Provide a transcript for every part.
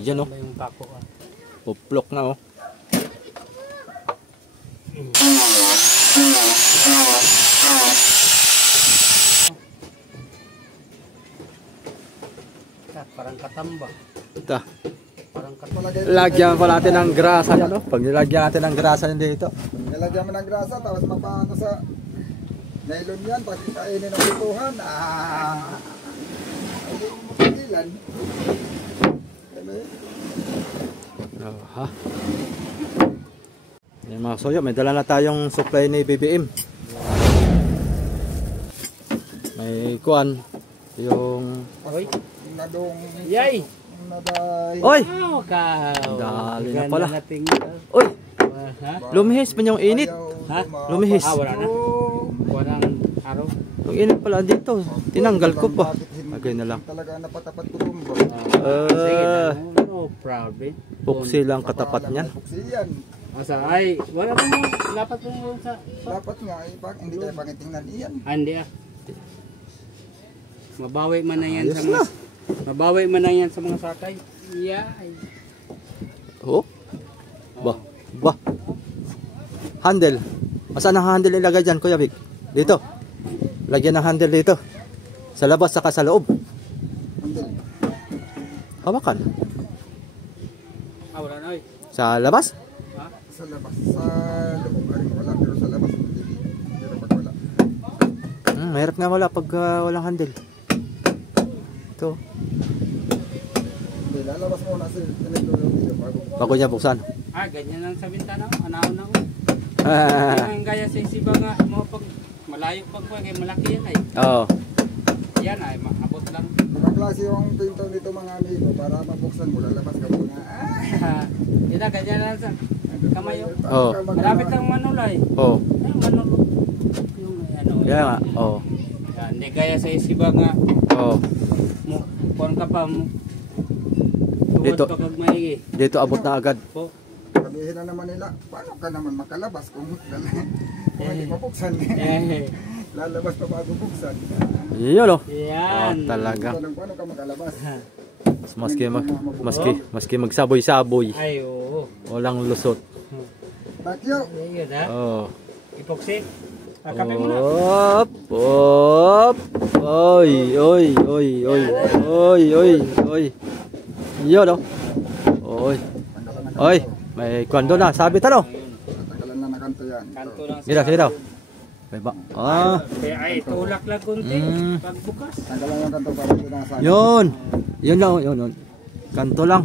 Yan o. Yung pako. Puplok na o. Parang katamba. Ito. Parang katamba. Lagyan pa natin ng grasa yan o. Pag nilagyan natin ng grasa yan dito. Nilagyan mo ng grasa, tapos mapaano sa nylon yan, pag kainin ng butuhan, hindi mo mapigilan. Oh, ha? Yan mga soyo, may dala na tayong supply ni BBM. May kuan yung Oy. Nadong Yay! naday. oy! Oh, kaw. Dali na pala. Nating, Oy! ha? Lumihis pa yung init. Ha? Lumihis. Wala na. Walang araw. Yung init pala dito. Tinanggal ko pa. Lagay na lang. Talaga napatapat ko tumbo. Sige na. No problem. Puksi lang katapat niyan. Puksiyan. Asa ay wala mo dapat mo sa Dapat nga, hindi tayo pangitingnan iyan. hindi ah. Mabawi man na yan sa mga mabawi man na yan sa mga sakay. Yeah. Oh. Ba. Ba. Handle. Saan ang handle ilagay dyan, Kuya Vic? Dito. Lagyan ng handle dito. Sa labas saka sa loob. Hawakan. Wala na eh. Sa labas? Ha? Sa labas. Sa loob ay wala, pero sa labas hindi. Pero pag wala. Mahirap nga wala pag walang handle. Ito. Hindi, lalabas mo na sa dito Bago niya buksan. Ganyan lang sa bintana. Anaon ako. Yung gaya sa isiba nga mo pag malayo pag kay malaki yan ay. Oo. Yan ay maabot lang. Ibang klase yung pinto nito mga amigo para mabuksan mo, lalabas ka muna. Ina ganyan lang sa kamayo. Oo. Malapit lang manulay. Oo. Ay manulay. Yung ano. Kaya nga. Oo. Hindi gaya sa isiba nga. Oo. Mo kon ka pa mo. Dito. Tuwad pa kag maigi. Dito abot na agad. Po. Sabihin na naman nila, paano ka naman makalabas kung hindi mabuksan? Lalabas pa bago buksan. Yun o. Yan. Talaga. Paano ka makalabas? Maski magsaboy-saboy. Ay oo. Walang lusot. Bakyo! Ayun ha. Oo. Epoxy. Kape mo na. Op, op. Oy, oy, oy, oy. Oy, oy, oy. Yun o. Oy. Oy, may kwando na. Sabi talo. Natagalan na nakanto yan. Kanto lang. Sige daw. May ba? Kaya ay tulak lang kunti. Pagbukas. Tanggalan yung kanto para hindi nasa. Yun. Yun lang, yun. Kanto lang.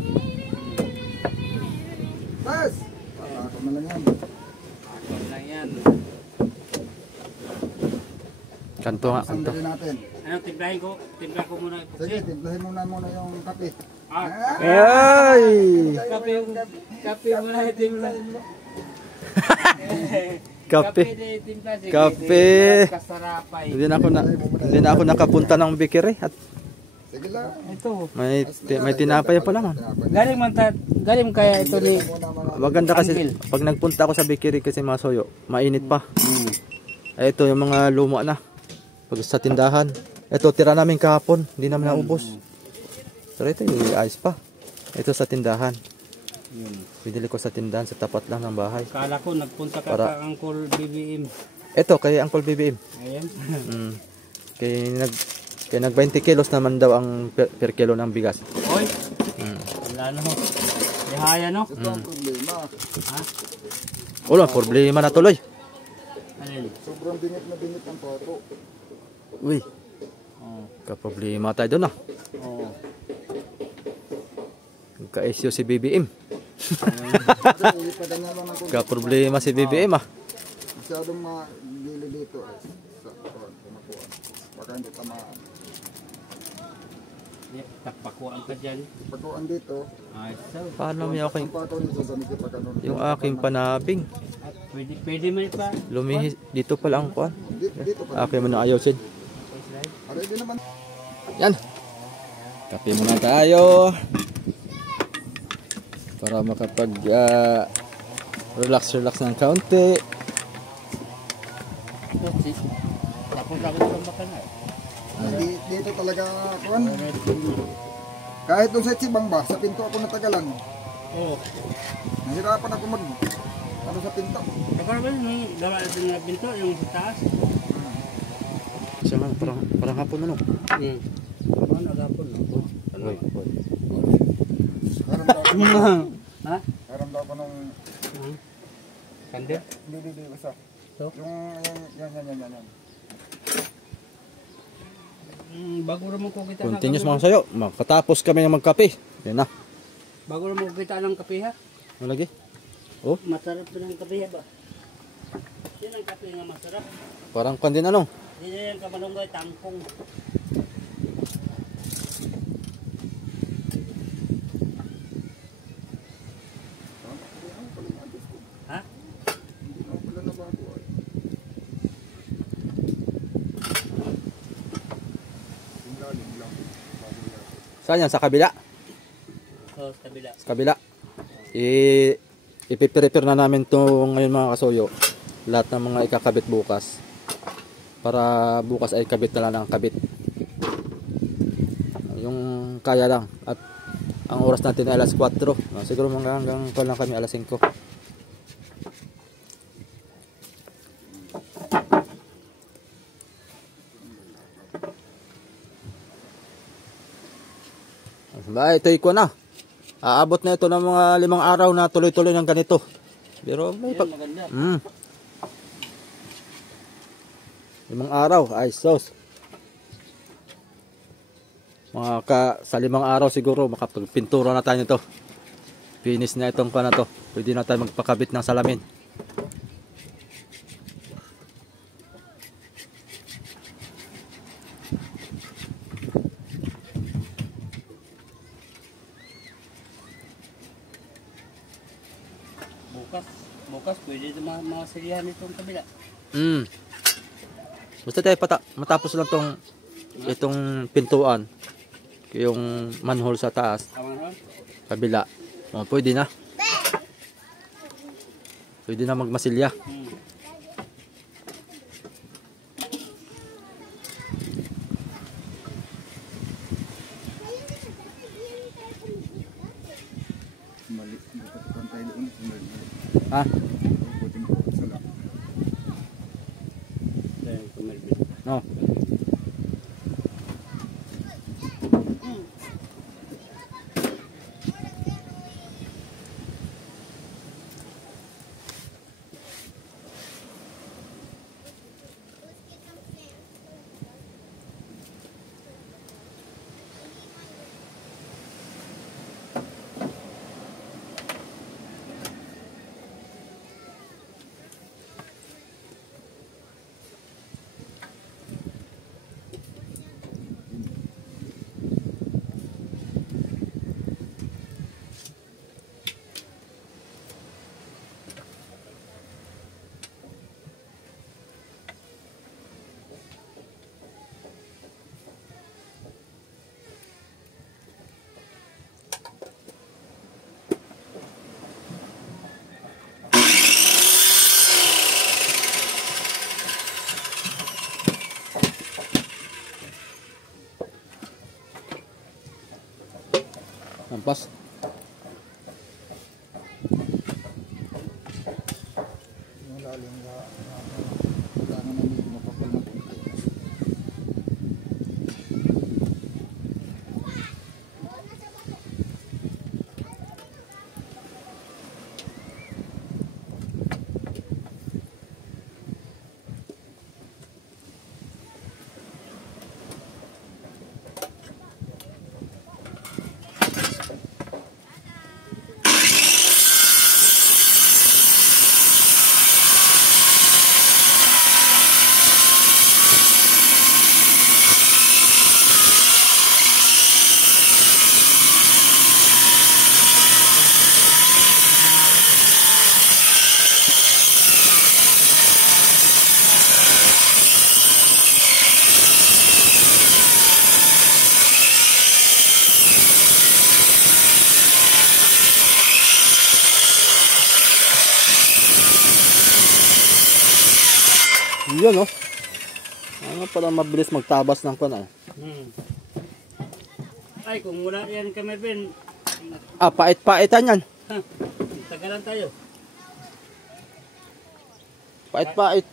Bas! Ako na lang yan. Ako lang yan. Kanto nga, kanto. Sandali natin. Ano, timplahin ko? Timpla ko muna epoxy. Sige, timplahin muna yung kape. Ay! Kape yung kape muna timpla. Kape. Timpla. Kape. Kasarapay. Hindi na ako nakapunta ng Bikiri at Sige lang. Ito. may tinapay pa lang. Galing kaya ito ni Maganda kasi pag nagpunta ako sa Bikiri kasi mga soyo, mainit pa. Ito yung mga luma na. Pag sa tindahan. Ito tira namin kahapon, hindi naman naubos. Pero ito ayos pa. Ito sa tindahan. Pinili ko sa tindahan sa tapat lang ng bahay. Kala ko nagpunta ka sa Uncle BBM. Ito kay Uncle BBM. Ayan. Kaya nag 20 kilos naman daw ang per kilo ng bigas. Oy. Wala no. Dihaya no. Ito ang problema. Ha? Wala, problema na tuloy. Alin? Sobrang dingit na dingit ang photo. Uy. Ka-problema tayo doon ah. Oo. Ka-issue si BBM. Kasi ipaganyan lang ng Ka-problema si BBM ah. masyadong magili dito sa kumakuan. Baka hindi tamaan. Takpakuan ka dyan. Pagkuan dito, Ay, so. Paano may aking ang photo nito sa medyo pagkanon. yung aking panabing At pwede mo pa. lumihis dito pala ang kuan. Dito pa. Akin mo na ayusin. Ready naman. Yan. Kape muna tayo. Para makapag relax ng kaunti. Tapos ako sa bakal na. Dito talaga kuan. Kahit doon sa Itsibang ba, sa pinto ako natagalan. Oo. Nahirapan ako ano sa pinto. Kapag ba yung gawa natin na pinto, yung sa taas? Siya nga, parang hapon ano. Ano nagapon, no? Uy. Karam daw ako. Ha? Karam daw ako nung... Kandil? Hindi, basta. So? Yan. Bago naman ko kita Continuous mga sayo. Makatapos kami ng magkape. Yan na. Bago naman ko kita ng kape ha? Ano lagi? Oh, Masarap to ng kape ha ba? Yan ang kape nga masarap. parang kandin ano. Hindi yan kamalunggay, tangkong. Ha? Wala na bago ay. Lalim lang. Saan yan? Sa kabila? Oo, sa kabila. Sa kabila. Ipiprepare na namin to ngayon mga kasuyo. Lahat ng mga ikakabit bukas. Para bukas ay kabit na lang ang kabit. Yung kaya lang. At ang oras natin ay alas 4. Siguro hanggang lang kami alas 5. Ito'y ko na. Aabot na ito ng mga 5 araw na tuloy-tuloy ng ganito. Pero may pag... Maganda. 5 araw. Ay, sos. Sa 5 araw siguro makapagpintura na tayo nito. Finish na itong pa na to. Pwede na tayo magpakabit ng salamin. Bukas pwede mga silihan itong kabila. Basta tayo matapos lang itong pintuan. Yung manhole sa taas. Kabila. Pwede na. Pwede na magmasilya. Mali. Dapat pantay doon. Ha? Puting sala. No. Ampas. Yung lalim na wala na medyo mapapal na konti. Yun, no? Ano pala mabilis magtabas ng kuwan, Ay, kung wala yan kami, Ben. Pait-paitan yan. Tagalan tayo. Pait-pait.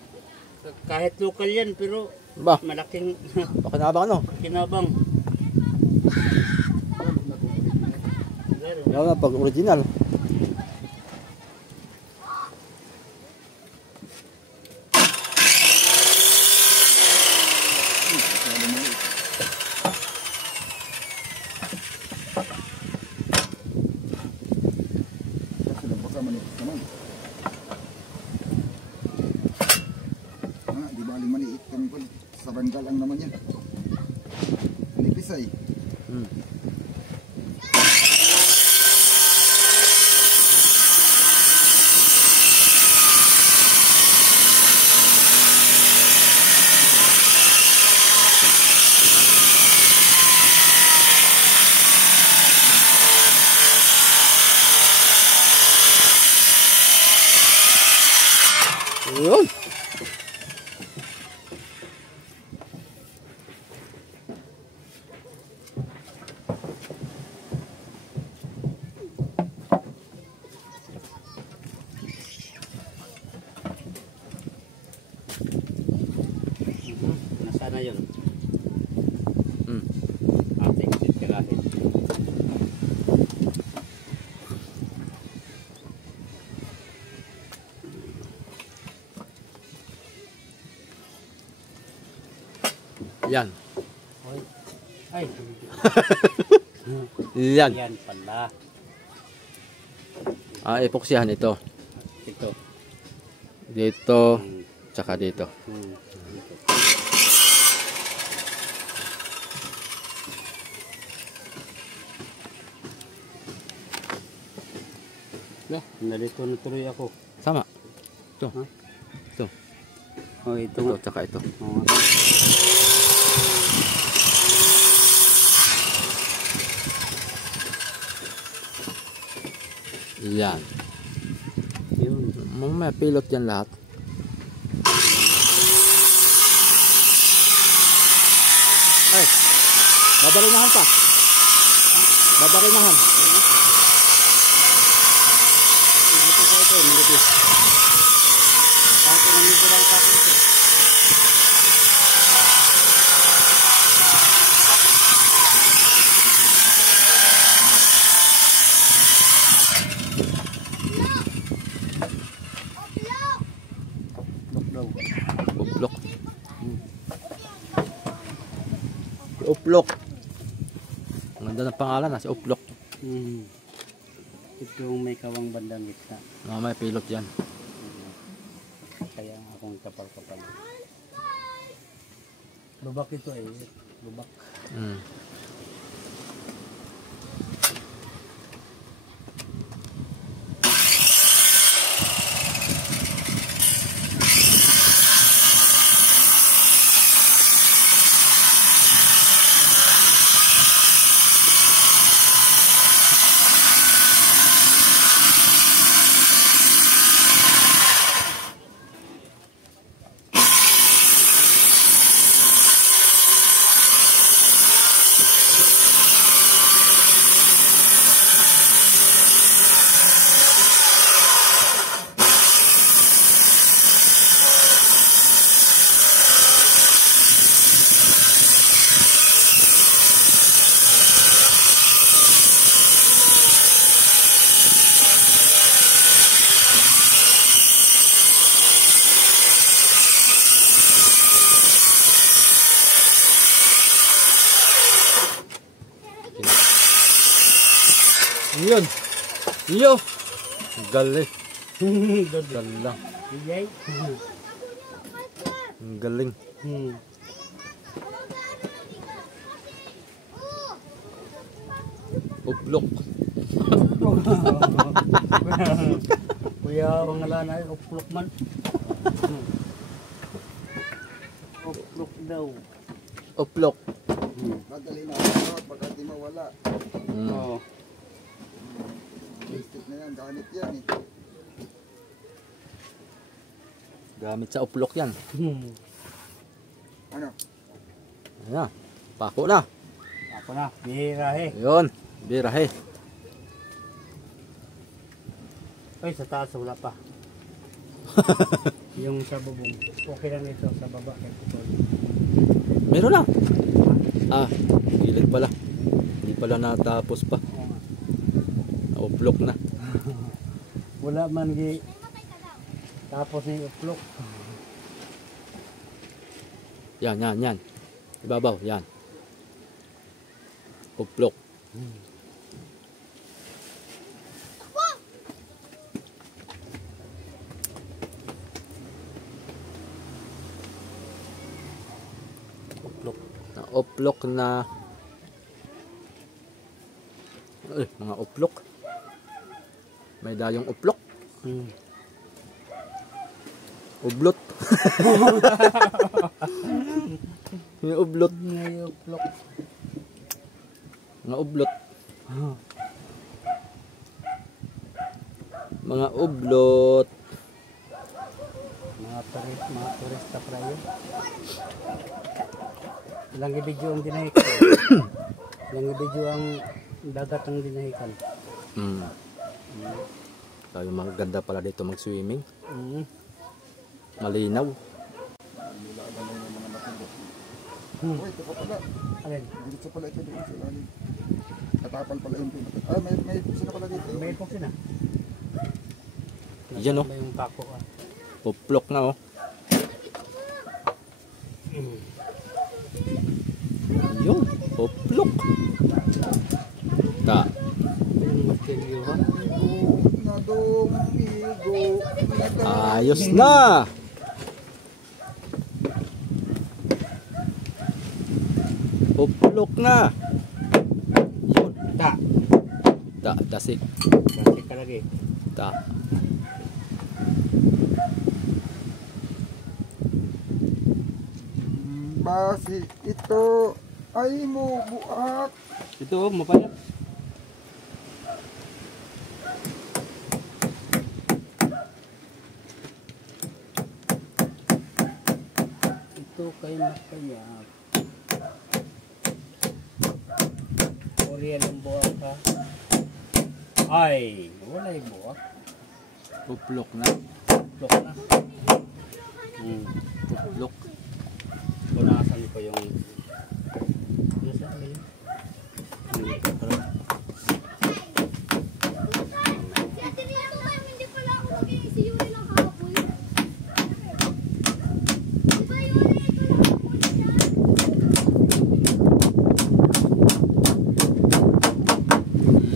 Kahit lokal yan, pero Ba, malaking pakinabang ano? kinabang. Lalo na pag original. Kasi baka manipis naman. Di bali maliit kami po. Sa banggal lang naman yan. Manipis ay. Hmm. Yun. Nasaan na yun? Hmm. Ating titirahin. Yan. Ay, Yan. yan pala. Epoksihan ito. Ito. Dito, Hmm. tsaka dito. Hmm. Nalito na tuloy ako. Sama. Ito. Ha? Ito. Oh, ito Ito, nga. tsaka ito. Oo. Yan. Yun. Mamaya pilot yan lahat. Ay, babarinahan pa. Babarinahan. Milito ko ito, milito. Kahit nandito lang sa akin ito. Uplok daw. Uplok. Uplok. Ang ganda ng pangalan, si Uplok. Hmm. Ito yung may kawang bandang gitna. Mamaya pilot yan. Kaya akong kapal-kapal. Lubak ito eh. Lubak. Mm. Yun. Yo. Galing. Galing. Yay. Ang galing. Uplok. Kuya, pangalan ay uplok man. Uplok daw. Uplok. Madali na ako pagka di mawala. Oo. Plastic na yan, gamit yan eh. Gamit sa uplok yan. Ano? Ayan. Pako na. Ako na, bihirahe. Yun, birahe. Ay, sa taas wala pa. Yung sa bubong. Okay lang ito sa baba. Meron lang. Ah, gilid pala. Hindi pala natapos pa. Nauplok na. Wala man gi. Tapos ni uplok. Yan, yan, yan. Ibabaw, yan. Uplok. Uplok. Na-uplok na. Ay, mga uplok. May dayong uplok. Ublot. Yung ublot. May uplok. Mga ublot. Mga ublot. Mga turista pala yun. Ilang video ang dinahikan. Ilang video ang dagat ang dinahikan. Sabi maganda pala dito mag-swimming. Malinaw. Uy, ito pa pala. Alin? Dito pala ito doon sa ilalim. Katapal pala yung pinaka. Ah, may sino pala dito? May ipok sina. Yan oh. May yung pako ah. Uplok na oh. Yun, uplok. Ta. Yung matilyo ha. Ayos na. Uplok na. Yun. Ta. Dasi. Kasi ka lagi. Ta. Basi ito ay mo buak. Ito oh, mapayat. Ito kay mapayat. Oriel ang buwak ka. Ay, wala yung buwak. Uplok na. Uplok na. Uplok. Punasan ko yung... Nasa ba yun?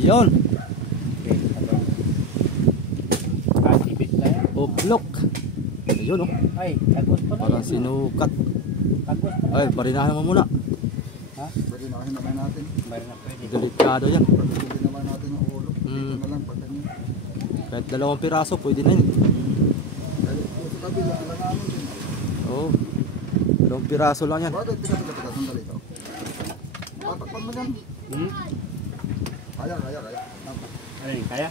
Yun. Kasibit na yan. Uplok. Ayun oh. Ay, tagos pa na Parang yan. sinukat. Tagos pa na. Ay, barinahan mo muna. Ha? Barinahin naman natin. Bari na pwede. Delikado yan. Pagpili naman natin yung ulo. Dito na lang pag ganyan. Kahit 2 piraso, pwede na yun. Dahil sa kabila, alam namin din. Oo. 2 piraso lang yan. Bakit? Tika, sandali ito. Tatakpan mo yan. Kaya. Ano yun, kaya?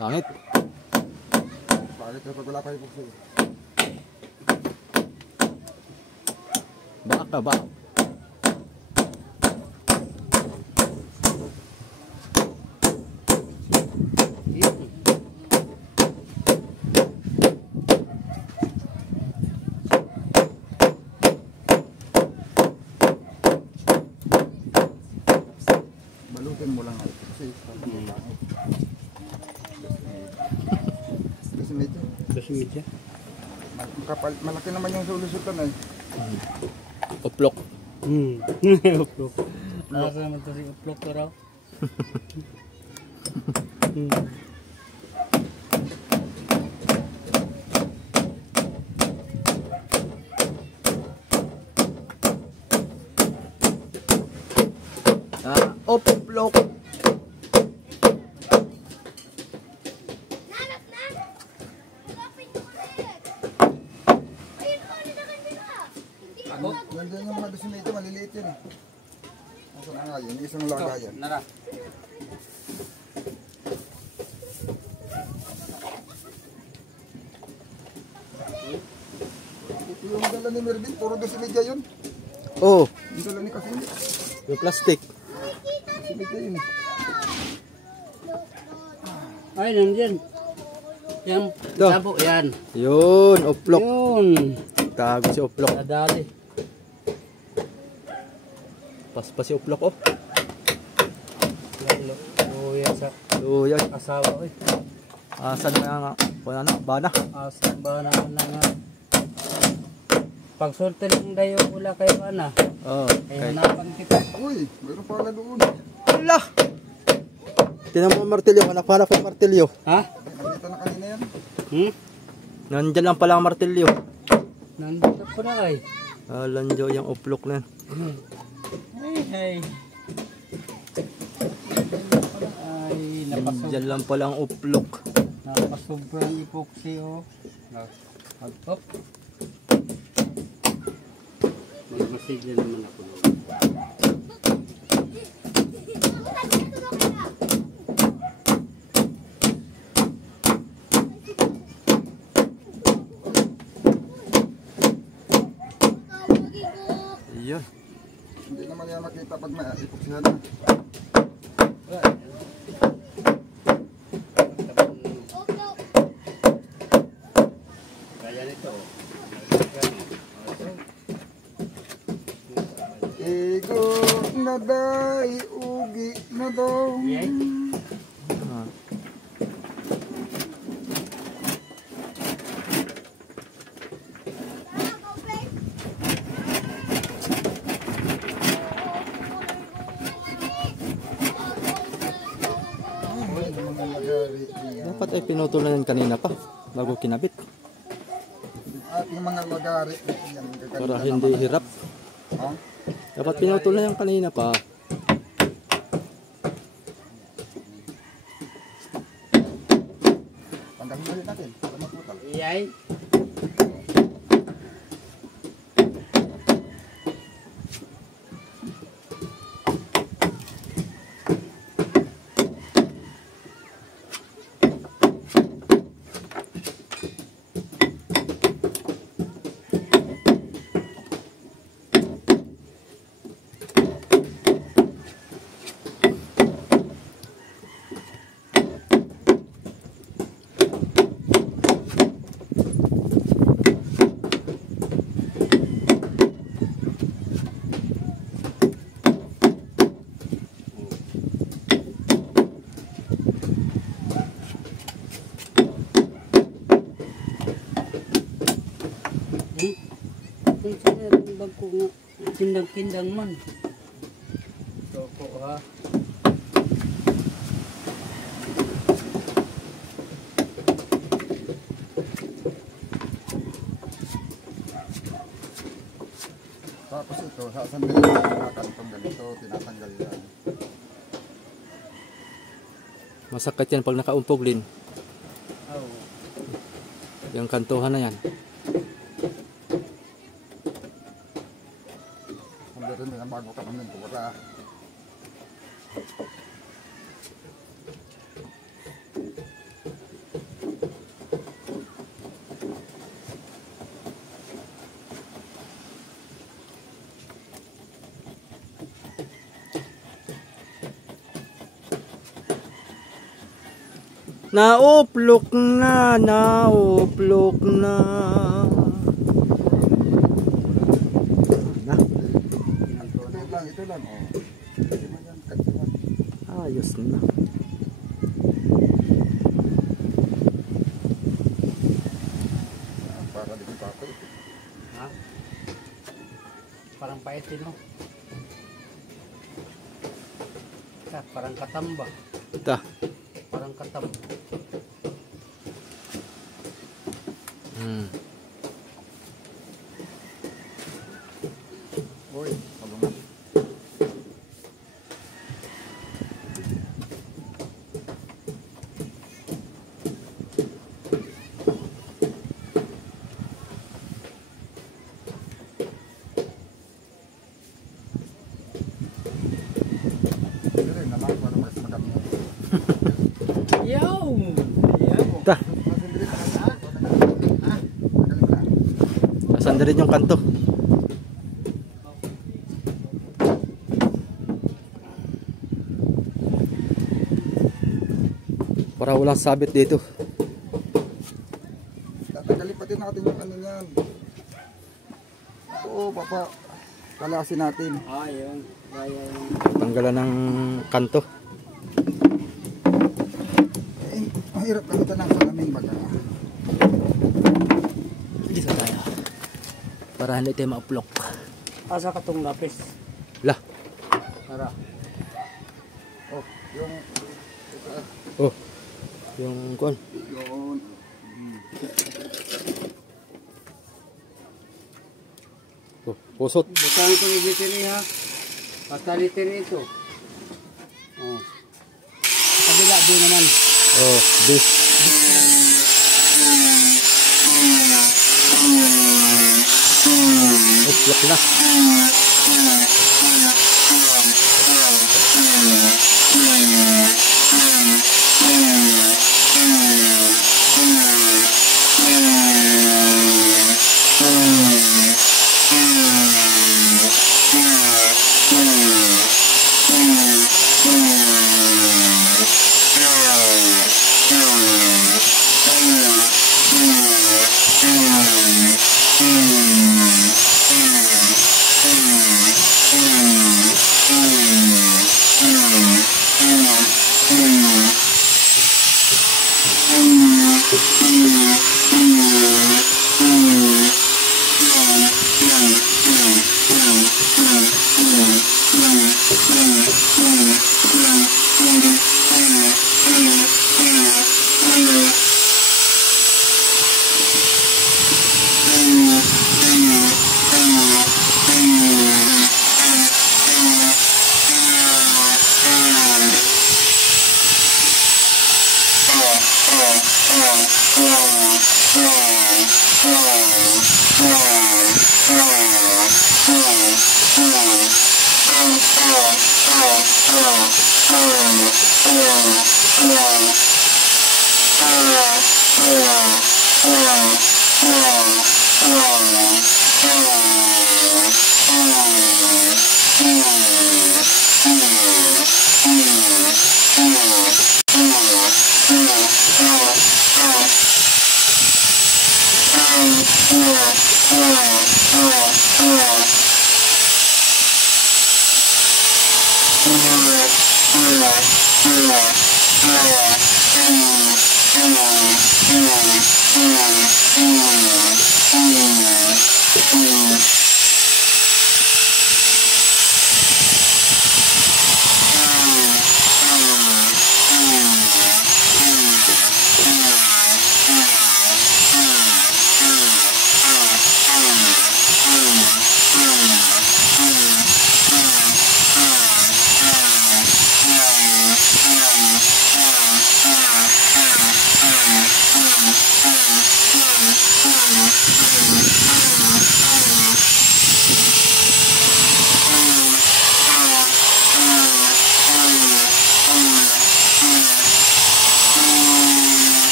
Pangit. Bakit kapag wala kayo bukso? Baka ba? Balutin mo lang ay. Kasi kasi medyo Kasi medyo. malaki naman yung solusutan ay. Uplok. Uplok. Nasa naman ito si uplok ko raw. Uplok. Nandiyan yung mga dusinito, maliliit yun eh. Nasaan na nga yun? Isang lagayan. Nara. Yung dala ni Mervin, puro 12 yun. Oh, Yung dala ni Kasimi. yung plastic. 12 yun eh. Ay, nandiyan. Yan, Ito. tabo, yan. Yun, uplok. Yun. Tago si uplok. Nadali. Paspas si uplok, oh. Luya sa So, yan. asawa, eh. Asan na nga? Wala na, bana. Asa ba naman na nga. Pagsulti ng dayo, wala kayo na. Oh, Kaya okay. hanapan kita. Uy, mayroon pala doon. Ala! Tinan mo ang martilyo, hanap-hanap ang martilyo. Ha? Nakita na kanina yan. Nandyan lang pala ang martilyo. Nandito pa na ay. Alanjo yung uplok na yan. Ay, ay, Nandyan lang pala ang uplok. napasobrang epoxy, oh. Hop. Magmasid na naman ako. Iyon. Hindi naman yan makita pag may ipoksihan na. Kaya nito. Igo na day, ugi na daw. Ah. Mga lagari yan. Dapat ay pinutol na yan kanina pa, bago kinabit. Ating mga lagari yan. Para hindi hirap. Ha? Dapat pinutol na yan kanina pa. Tanggalin ulit natin para maputal. Iyay. Kung saan yung bangko nga, kindang-kindang man. So po ha. Tapos ito, sasandali na kantong ganito, tinatanggal yan. Masakit yan pag nakaumpog din. Oh. Yung kantuhan na yan. Ang rin na bago ka namin pura. Nauplok na, nauplok na. Na, Ito lang, oh. Hindi man yan, kantuhan. ayos na. Para di papay. Ha? Parang paitin mo. Parang katamba. Ito. Parang katamba. Uy, palungan. Dire na lang para mas maganda. Yaw! Ta. Mas hindi pa na. Magaling na. Ganda rin yung kanto. Para walang sabit dito. Tatagalin pa din natin yung ano niyan. Oo, papa. Kalasin natin. Yun. Tanggalan ng kanto. Ang hirap gamitan ng salaming baga. Dito tayo. Para hindi tayo ma-uplok. Asa ka tong lapis? Lah. Para. Oh, yung... Oh. Yung kuan. Yun. Oh, pusot. Bukan ko ni literi ha. Basta literi ito. Oh. Kabila din naman. Oh, this. Uplok na.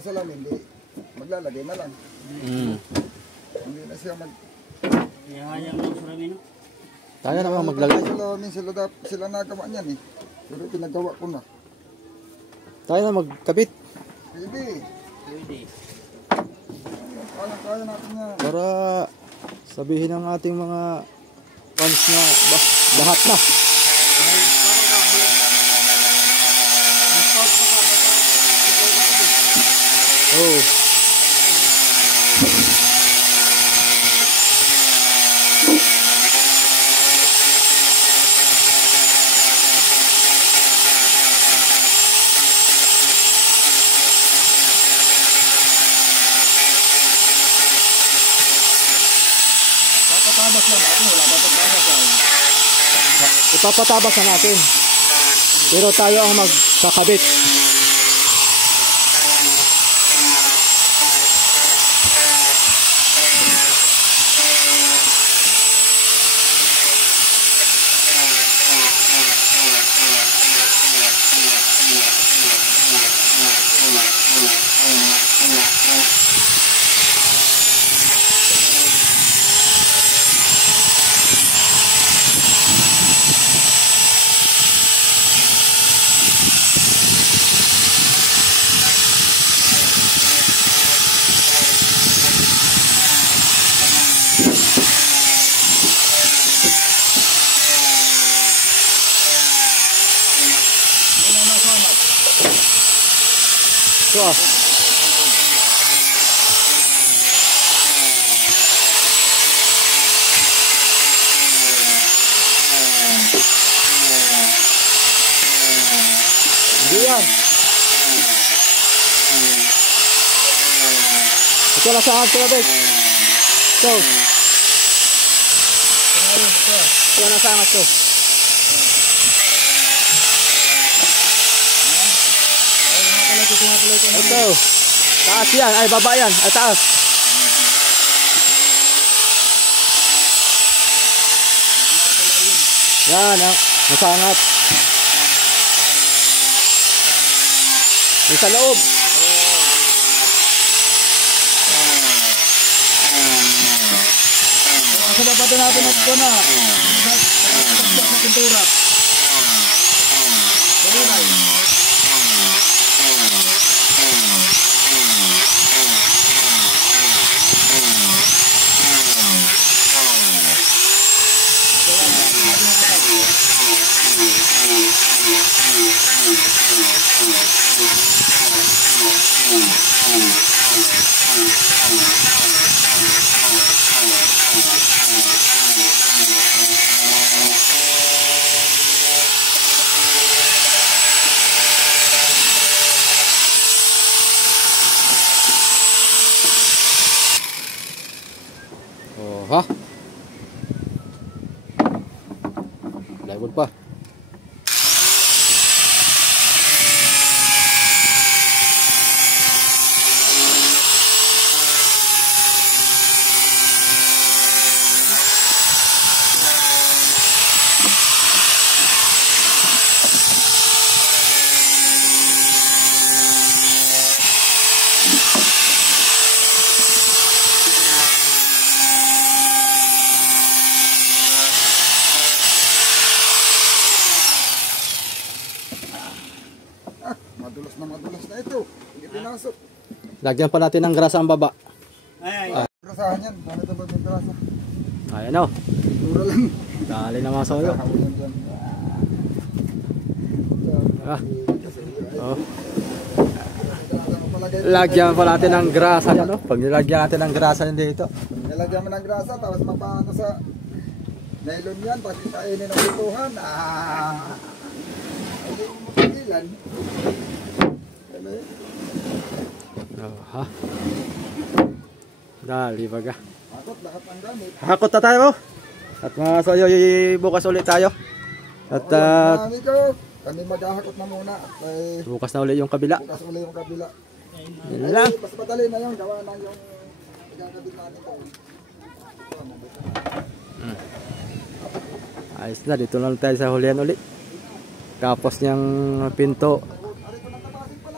Salamin, hindi maglalagay na lang. Hindi na siya mag... Hayang lang salamin. Tayo naman maglagay. Salamin sila nagawa niyan eh. Pero pinagawa ko na. Tayo na magkabit. Pwede. Pwede. Kaya natin yan. Para sabihin ng ating mga fans na lahat na. Oh. papatabas lang ako, wala papatabas ay. Ipapatabas na natin. Pero tayo ang magkakabit. So, hindi yan. Ito na sa akin, Bek. So, ito na sa akin, ito. Ito. Taas yan. Ay, baba yan. Ay, taas. Yan. Masangat. Yung sa loob. Sa baba natin at ito na. Sa pintura. Balunay. Oh, ha? Plywood pa. Madulas na ito. Hindi pinasok. Lagyan pa natin ng grasa ang baba. Grasahan yan. Bakit ito ba may grasa? Ayan o. Tura lang. Dali na mga soyo. Ah. Oh. Lagyan pa natin ng grasa yan, no? Pag nilagyan natin ng grasa yan dito. Nilagyan mo ng grasa, tapos mapaano sa nylon yan, pag kainin ng butuhan. Hindi mo mapigilan. Oh, ha? Dali baga. Hakot lahat ng gamit. Hakot na tayo. At mga soyo, bukas ulit tayo. At kami maghahakot na muna. At, bukas na ulit yung kabila. bukas ulit yung kabila. Yun lang. Mas madali na yung gawa na yung igagabit natin doon. Ayos na, dito lang tayo sa hulihan ulit. Tapos niyang pinto,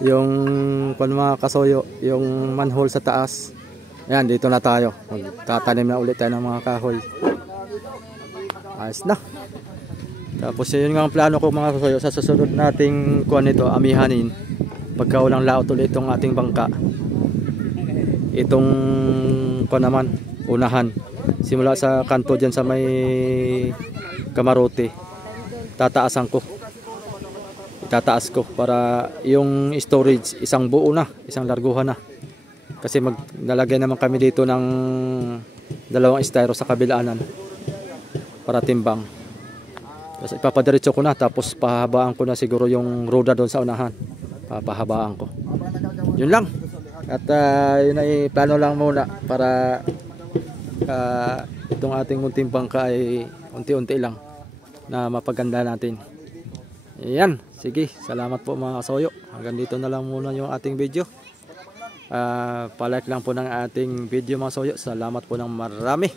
yung mga kasoyo, yung manhole sa taas. Ayan, dito na tayo. Magtatanim na ulit tayo ng mga kahoy. Ayos na. Tapos yun nga ang plano ko mga kasoyo, sa susunod nating kuhan nito, amihanin. Pagka walang laot ulit itong ating bangka. Itong kuhan naman, unahan. Simula sa kanto dyan sa may kamarote, tataasan ko. Itataas ko para yung storage isang buo na, isang larguhan na. Kasi nalagay naman kami dito ng dalawang styro sa kabilaanan para timbang. Tapos ipapadiretso ko na, tapos pahabaan ko na siguro yung roda doon sa unahan. Papahabaan ko. Yun lang. At yun ay plano lang muna para itong ating munting bangka ay unti-unti lang na mapaganda natin. Ayan, sige, salamat po mga kasoyo. Hanggang dito na lang muna yung ating video. Palike lang po ng ating video mga kasoyo. Salamat po ng marami.